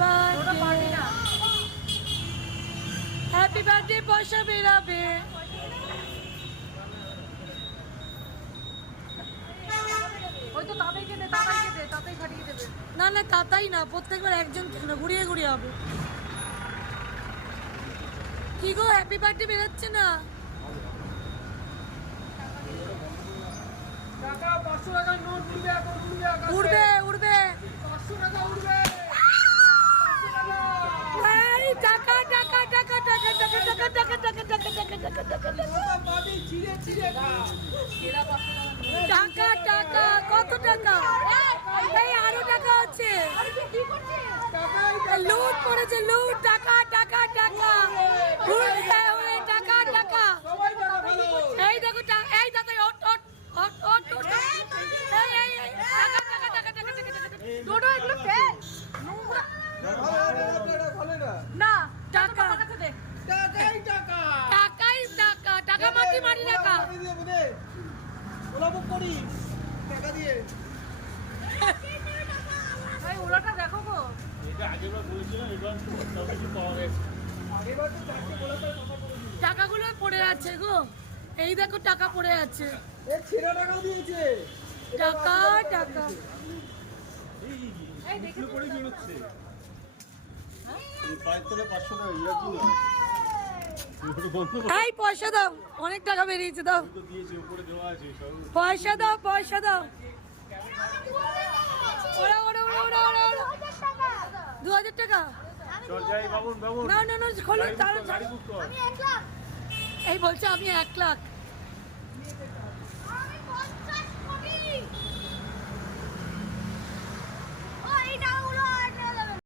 birthday happy birthday পয়সা বেরাবে না না তাতাই না প্রত্যেকবার একজন কেন ঘুরিয়ে ঘুরিয়ে হবে কি গো হ্যাপি বার্থডে বেরাচ্ছে না উড়বে উড়বে টাকা টাকা টাকা টাকা টাকা টাকা টাকা টাকা টাকা টাকা টাকা টাকা কত টাকা এই আরো টাকা আছে লুট করেছে লুট টাকা টাকা টাকা টাকা টাকা এই দেখো এই দাদা ওট ওট ওট ওট ওট এই এই টাকা টাকা টাকা টাকা টাকা টোটো এগুলো ফেল নোংরা না টাকা টাকাই টাকা টাকাই টাকা টাকা মাটি মাটি টাকা ওলা বুক করি টাকা দিয়ে ভাই ওলাটা দেখো গো এটা আগেবার বলেছিলাম এবার সব কিছু পাওয়া গেছে আগেবার তো চারটে বলাতে কথা বলেছি টাকাগুলো পড়ে আছে গো এই দেখো টাকা পড়ে আছে এই ছেঁড়া টাকা দিয়েছে টাকা টাকা এই দেখো পড়ে বেরোচ্ছে এই পায়ের তলে 500 টাকা ইয়া কি না এই পয়সা দাও অনেক টাকা বেরিয়েছে দাও পয়সা দাও পয়সা দাও ওরা ওরা ওরা ওরা ওরা 2000 টাকা না না না খোলো এই বলছে আমি 1 লাখ